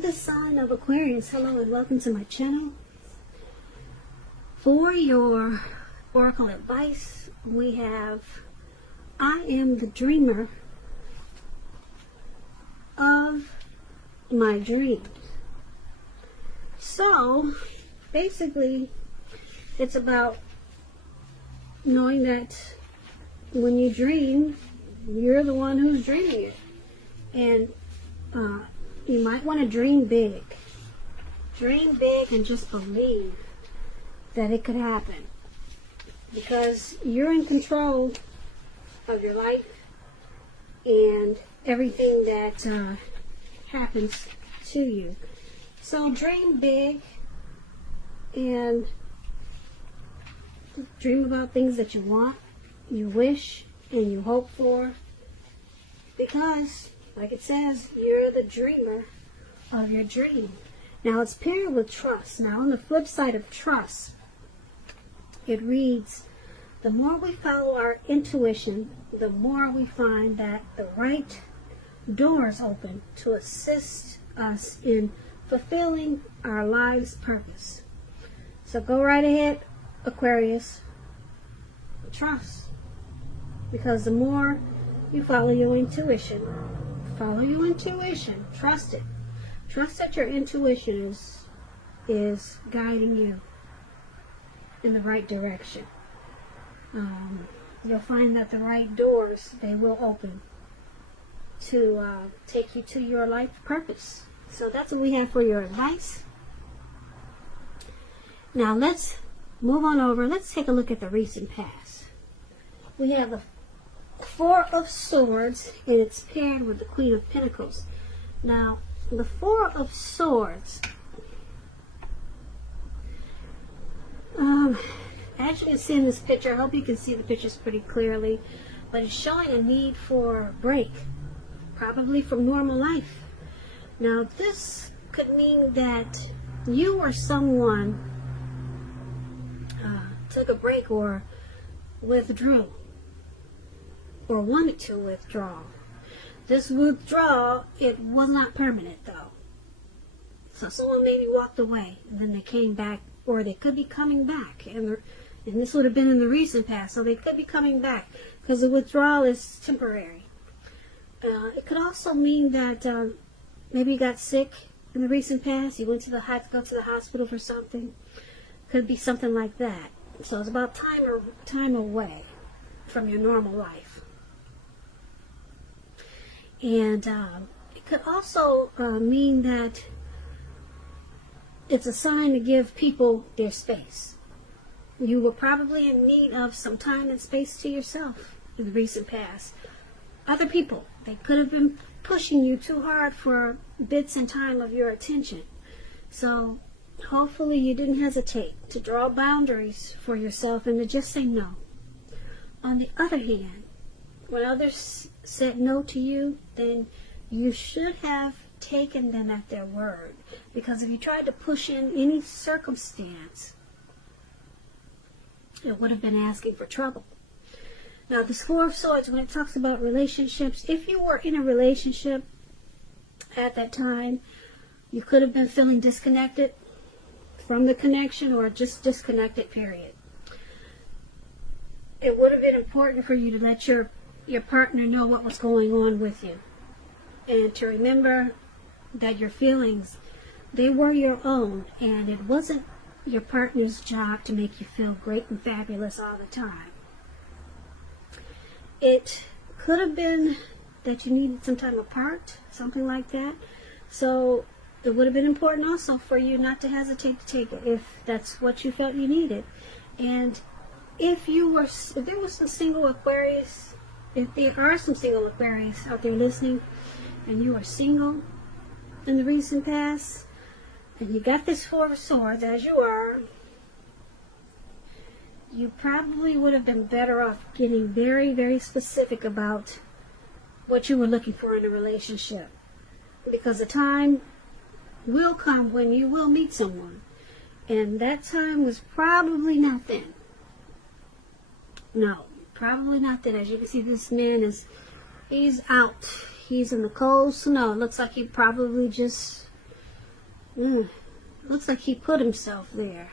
the sign of Aquarius. Hello and welcome to my channel. For your oracle advice, we have I am the dreamer of my dreams. So basically it's about knowing that when you dream, you're the one who's dreaming it. And you might want to dream big. Dream big and just believe that it could happen. Because you're in control of your life and everything that happens to you. So dream big and dream about things that you want, you wish, and you hope for. Because, like it says, you're the dreamer of your dream. Now it's paired with trust. Now on the flip side of trust, it reads, the more we follow our intuition, the more we find that the right doors open to assist us in fulfilling our life's purpose. So go right ahead, Aquarius. Trust. Because the more you follow your intuition, trust it. Trust that your intuition is guiding you in the right direction. You'll find that the right doors, they will open to take you to your life purpose. So that's what we have for your advice. Now let's move on over. Let's take a look at the recent past. We have the Four of Swords, and it's paired with the Queen of Pentacles. Now, the Four of Swords, as you can see in this picture, I hope you can see the pictures pretty clearly, but it's showing a need for a break, probably from normal life. Now, this could mean that you or someone took a break or withdrew, or wanted to withdraw. This withdrawal, it was not permanent though. So someone maybe walked away and then they came back, or they could be coming back, and this would have been in the recent past, so they could be coming back because the withdrawal is temporary. It could also mean that maybe you got sick in the recent past, you went to had to go to the hospital for something. Could be something like that. So it's about time away from your normal life. And it could also mean that it's a sign to give people their space. You were probably in need of some time and space to yourself in the recent past. Other people, they could have been pushing you too hard for bits and time of your attention. So hopefully you didn't hesitate to draw boundaries for yourself and to just say no. On the other hand, when others said no to you, then you should have taken them at their word. Because if you tried to push in any circumstance, it would have been asking for trouble. Now, this Four of Swords, when it talks about relationships, if you were in a relationship at that time, you could have been feeling disconnected from the connection, or just disconnected, period. It would have been important for you to let your partner know what was going on with you, and to remember that your feelings, they were your own, and it wasn't your partner's job to make you feel great and fabulous all the time. It could have been that you needed some time apart, something like that. So it would have been important also for you not to hesitate to take it if that's what you felt you needed. And if there was some single Aquarius, if there are some single Aquarius out there listening, and you are single in the recent past, and you got this Four of Swords, as you are, you probably would have been better off getting very, very specific about what you were looking for in a relationship. Because the time will come when you will meet someone. And that time was probably not then. No, probably not then. As you can see, this man he's out. He's in the cold snow. It looks like he probably just Looks like he put himself there.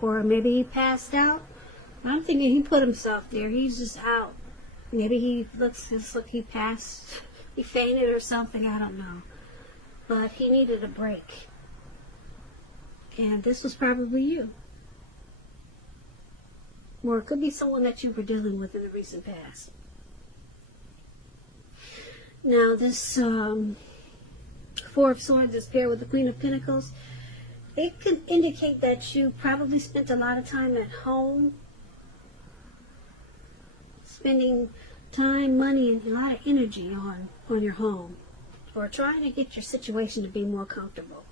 Or maybe he passed out. I'm thinking he put himself there. He's just out. Maybe he looks just like he passed, he fainted or something, I don't know. But he needed a break. And this was probably you. Or it could be someone that you were dealing with in the recent past. Now this Four of Swords is paired with the Queen of Pentacles. It could indicate that you probably spent a lot of time at home, spending time, money, and a lot of energy on your home, or trying to get your situation to be more comfortable.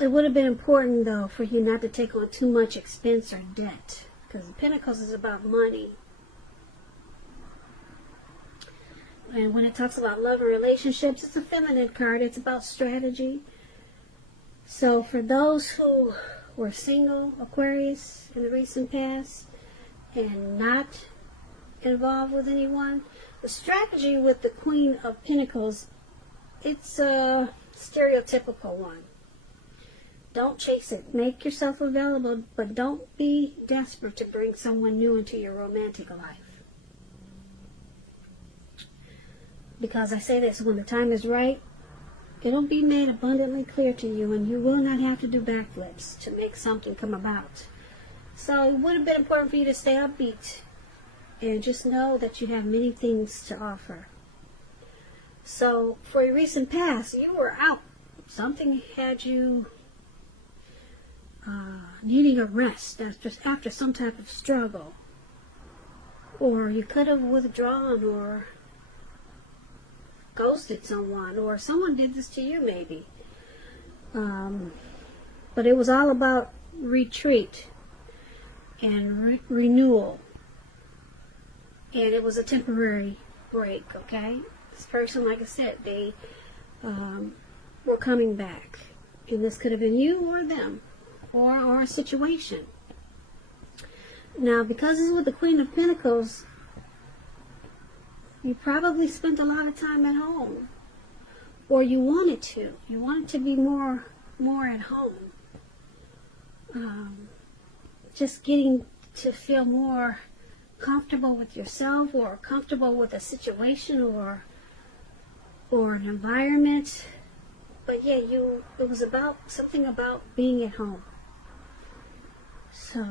It would have been important, though, for you not to take on too much expense or debt, because Pentacles is about money. And when it talks about love and relationships, it's a feminine card. It's about strategy. So for those who were single, Aquarius, in the recent past, and not involved with anyone, the strategy with the Queen of Pentacles, it's a stereotypical one. Don't chase it. Make yourself available, but don't be desperate to bring someone new into your romantic life. Because I say this, when the time is right, it'll be made abundantly clear to you, and you will not have to do backflips to make something come about. So it would have been important for you to stay upbeat and just know that you have many things to offer. So for your recent past, you were out. Something had you needing a rest after some type of struggle. Or you could have withdrawn or ghosted someone, or someone did this to you maybe. But it was all about retreat and renewal. And it was a temporary break, okay? This person, like I said, they were coming back. And this could have been you or them, or a situation. Now, because it's with the Queen of Pentacles, you probably spent a lot of time at home. Or you wanted to. You wanted to be more at home. Just getting to feel more comfortable with yourself, or comfortable with a situation, or an environment. But yeah, it was about something about being at home. So,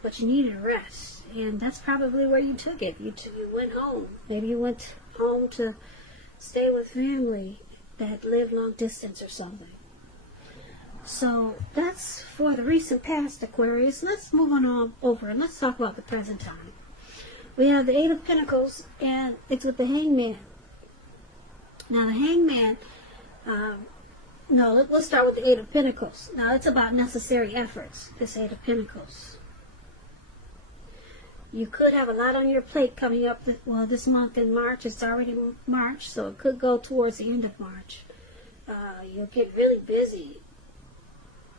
but you needed rest, and that's probably where you took it. You went home. Maybe you went home to stay with family that lived long distance or something. So that's for the recent past, Aquarius. Let's move on over and let's talk about the present time. We have the Eight of Pentacles, and it's with the Hangman. Now the Hangman, let's start with the Eight of Pentacles. Now it's about necessary efforts, this Eight of Pentacles. You could have a lot on your plate coming up, this month in March. It's already March, so it could go towards the end of March. You'll get really busy.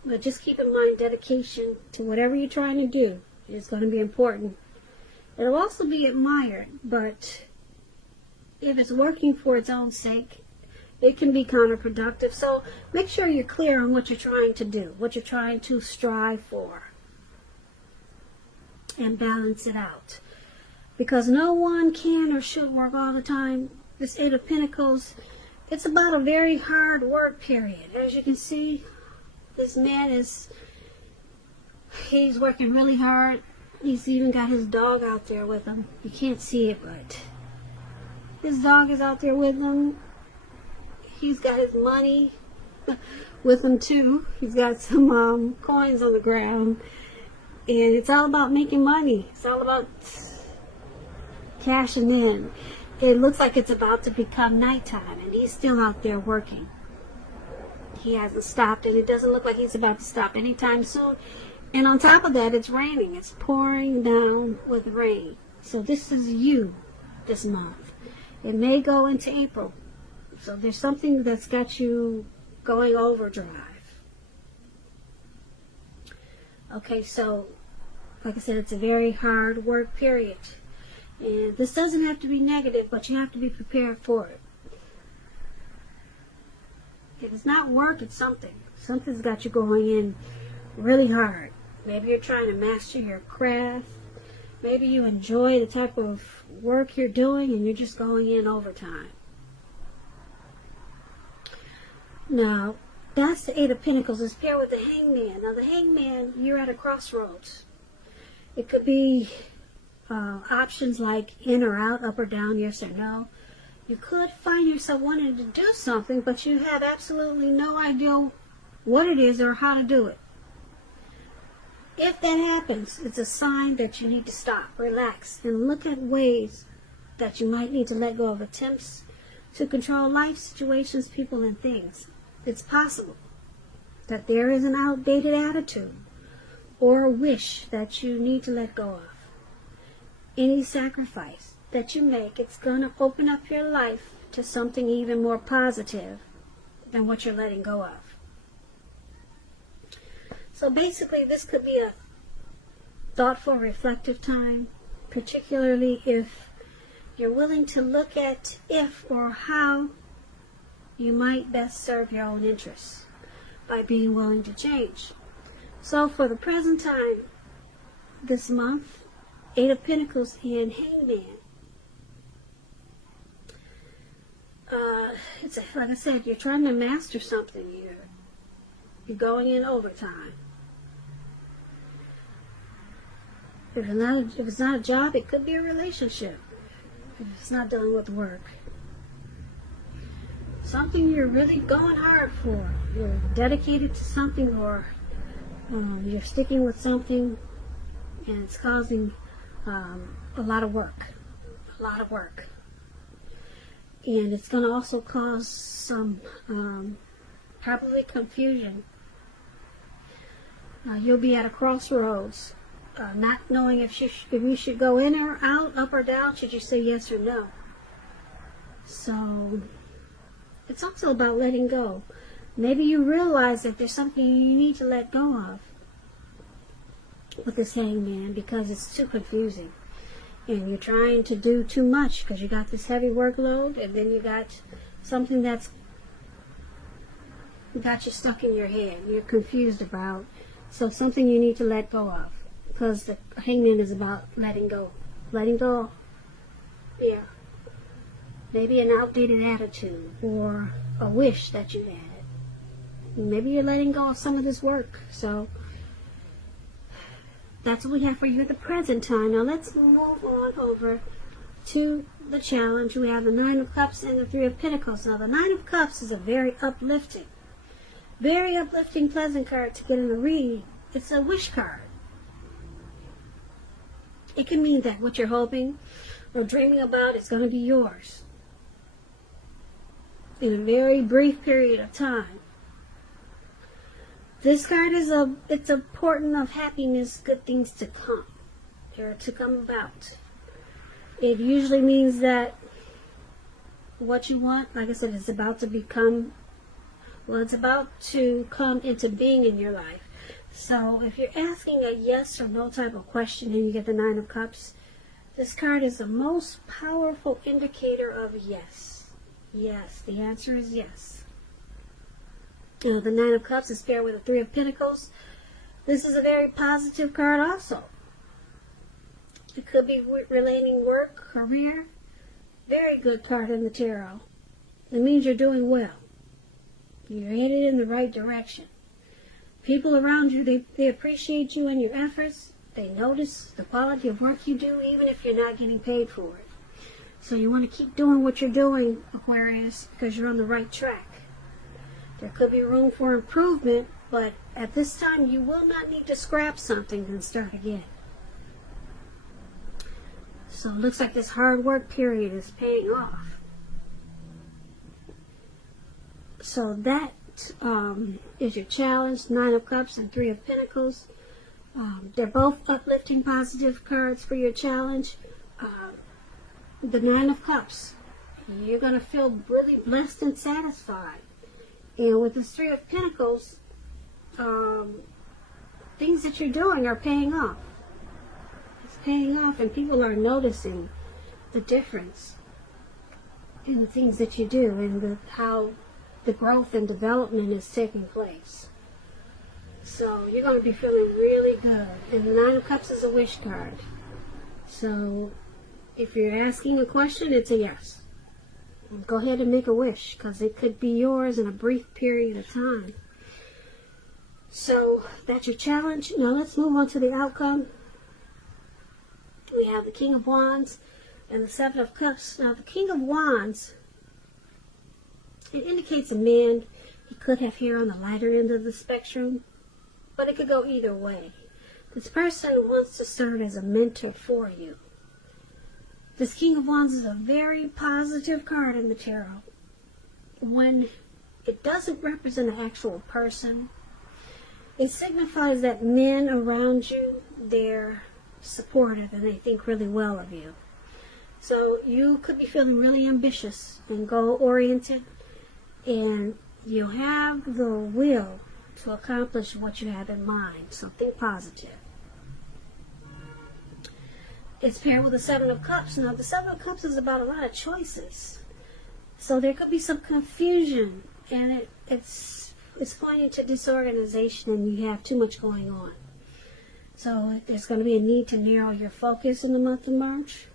But just keep in mind, dedication to whatever you're trying to do is going to be important. It'll also be admired, but if it's working for its own sake, it can be counterproductive. So make sure you're clear on what you're trying to do, what you're trying to strive for, and balance it out. Because no one can or should work all the time. This Eight of Pentacles, it's about a very hard work period. As you can see, this man he's working really hard. He's even got his dog out there with him. You can't see it, but his dog is out there with him. He's got his money with him too. He's got some coins on the ground. And it's all about making money. It's all about cashing in. It looks like it's about to become nighttime, and he's still out there working. He hasn't stopped, and it doesn't look like he's about to stop anytime soon. And on top of that, it's raining. It's pouring down with rain. So this is you this month. It may go into April. So there's something that's got you going overdrive. Okay, so like I said, it's a very hard work period. And this doesn't have to be negative, but you have to be prepared for it. If it's not work, it's something. Something's got you going in really hard. Maybe you're trying to master your craft. Maybe you enjoy the type of work you're doing and you're just going in overtime. Now, that's the Eight of Pentacles. It's paired with the Hangman. Now, the Hangman, you're at a crossroads. It could be options like in or out, up or down, yes or no. You could find yourself wanting to do something, but you have absolutely no idea what it is or how to do it. If that happens, it's a sign that you need to stop, relax, and look at ways that you might need to let go of attempts to control life, situations, people, and things. It's possible that there is an outdated attitude or a wish that you need to let go of. Any sacrifice that you make, it's going to open up your life to something even more positive than what you're letting go of. So basically, this could be a thoughtful, reflective time, particularly if you're willing to look at if or how you might best serve your own interests by being willing to change. So for the present time, this month, Eight of Pentacles and Hangman. Like I said, you're trying to master something. You're going in overtime. If it's not a job, it could be a relationship. If it's not dealing with work. Something you're really going hard for. You're dedicated to something, or you're sticking with something, and it's causing a lot of work. And it's going to also cause some probably confusion. You'll be at a crossroads, not knowing if you should go in or out, up or down, should you say yes or no. So it's also about letting go. Maybe you realize that there's something you need to let go of with this Hangman because it's too confusing. And you're trying to do too much because you got this heavy workload, and then you got something that's got you stuck in your head. You're confused about. So something you need to let go of, because the Hangman is about letting go. Letting go, yeah. Maybe an outdated attitude or a wish that you had. Maybe you're letting go of some of this work. So that's what we have for you at the present time. Now let's move on over to the challenge. We have the Nine of Cups and the Three of Pentacles. Now the Nine of Cups is a very uplifting, pleasant card to get in the reading. It's a wish card. It can mean that what you're hoping or dreaming about is going to be yours in a very brief period of time. This card is it's a portent of happiness, good things to come, or to come about. It usually means that what you want, like I said, is about to become, well, it's about to come into being in your life. So if you're asking a yes or no type of question and you get the Nine of Cups, this card is the most powerful indicator of yes. Yes, the answer is yes. The Nine of Cups is paired with the Three of Pentacles. This is a very positive card also. It could be relating work, career. Very good card in the tarot. It means you're doing well. You're headed in the right direction. People around you, they appreciate you and your efforts. They notice the quality of work you do, even if you're not getting paid for it. So you want to keep doing what you're doing, Aquarius, because you're on the right track. There could be room for improvement, but at this time you will not need to scrap something and start again. So it looks like this hard work period is paying off. So that is your challenge, Nine of Cups and Three of Pentacles. They're both uplifting, positive cards for your challenge. The Nine of Cups, you're going to feel really blessed and satisfied. And with this Three of Pentacles, things that you're doing are paying off. It's paying off, and people are noticing the difference in the things that you do and how the growth and development is taking place. So you're going to be feeling really good. And the Nine of Cups is a wish card. So if you're asking a question, it's a yes. Go ahead and make a wish, because it could be yours in a brief period of time. So that's your challenge. Now let's move on to the outcome. We have the King of Wands and the Seven of Cups. Now the King of Wands, it indicates a man. He could have hair on the lighter end of the spectrum, but it could go either way. This person wants to serve as a mentor for you. This King of Wands is a very positive card in the tarot. When it doesn't represent an actual person, it signifies that men around you, they're supportive and they think really well of you. So you could be feeling really ambitious and goal-oriented, and you'll have the will to accomplish what you have in mind. So think positive. It's paired with the Seven of Cups. Now the Seven of Cups is about a lot of choices. So there could be some confusion, and it's pointing to disorganization, and you have too much going on. So there's going to be a need to narrow your focus in the month of March.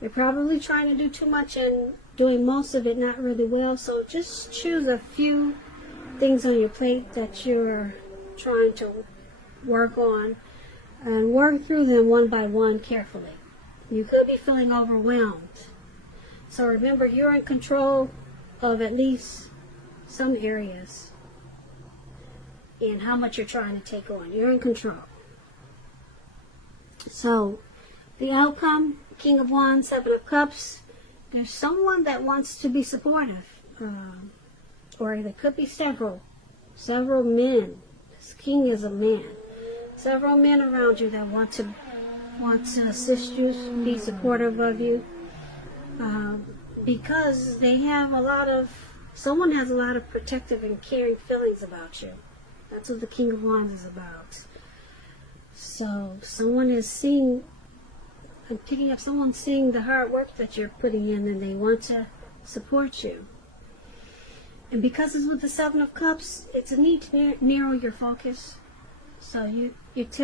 You're probably trying to do too much and doing most of it not really well. So just choose a few things on your plate that you're trying to work on, and work through them one by one carefully. You could be feeling overwhelmed. So remember, you're in control of at least some areas and how much you're trying to take on. You're in control. So the outcome, King of Wands, Seven of Cups, there's someone that wants to be supportive. Or there could be several men. This king is a man. Several men around you that want to assist you, be supportive of you, because they have someone has a lot of protective and caring feelings about you. That's what the King of Wands is about. So someone is seeing the hard work that you're putting in, and they want to support you. And because it's with the Seven of Cups, it's a need to narrow your focus. So it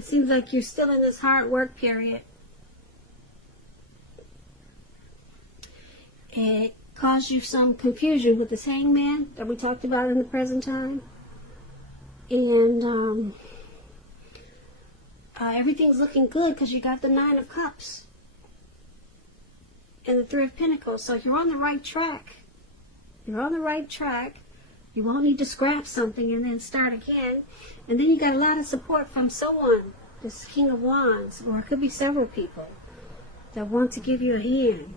seems like you're still in this hard work period. It caused you some confusion with this Hangman that we talked about in the present time. And everything's looking good because you got the Nine of Cups and the Three of Pentacles. So you're on the right track. You're on the right track. You won't need to scrap something and then start again. And then you got a lot of support from someone, this King of Wands, or it could be several people that want to give you a hand.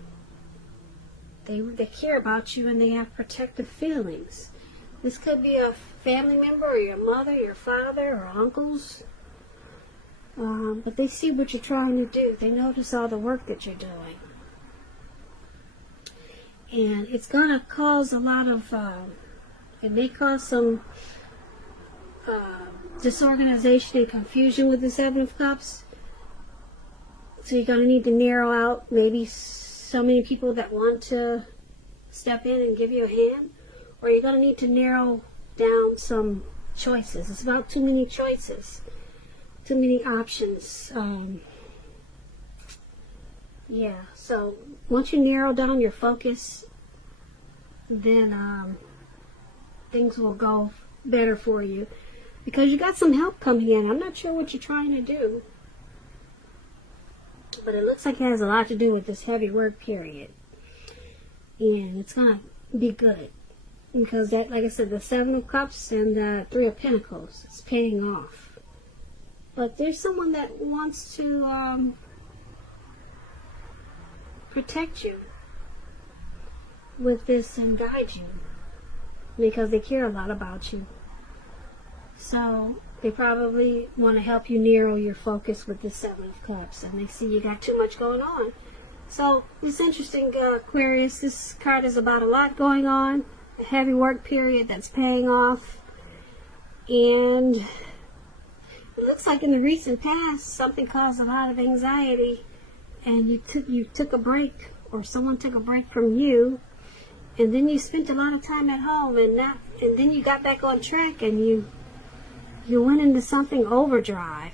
They care about you, and they have protective feelings. This could be a family member, or your mother, your father, or uncles. But they see what you're trying to do. They notice all the work that you're doing. And it's going to cause a lot of... it may cause some disorganization and confusion with the Seven of Cups. So you're going to need to narrow out maybe so many people that want to step in and give you a hand. Or you're going to need to narrow down some choices. It's about too many choices. Too many options. Yeah, so once you narrow down your focus, then things will go better for you, because you got some help coming in. I'm not sure what you're trying to do, but it looks like it has a lot to do with this heavy work period, and it's gonna be good, because that, like I said, the Seven of Cups and the Three of Pentacles, it's paying off. But there's someone that wants to protect you with this and guide you, because they care a lot about you. So they probably want to help you narrow your focus with the Seven of Cups, and they see you got too much going on. So it's interesting, Aquarius. This card is about a lot going on, a heavy work period that's paying off, and it looks like in the recent past something caused a lot of anxiety, and you took a break, or someone took a break from you, And then you spent a lot of time at home, and then you got back on track, and you went into something overdrive.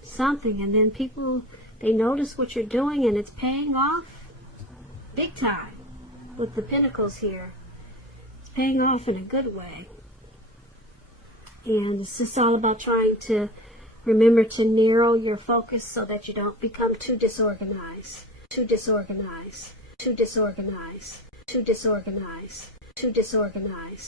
Something, and then people, they notice what you're doing, and it's paying off big time with the pentacles here. It's paying off in a good way. And it's just all about trying to remember to narrow your focus so that you don't become too disorganized. Too disorganized. Too disorganized. Too disorganized. Too disorganized.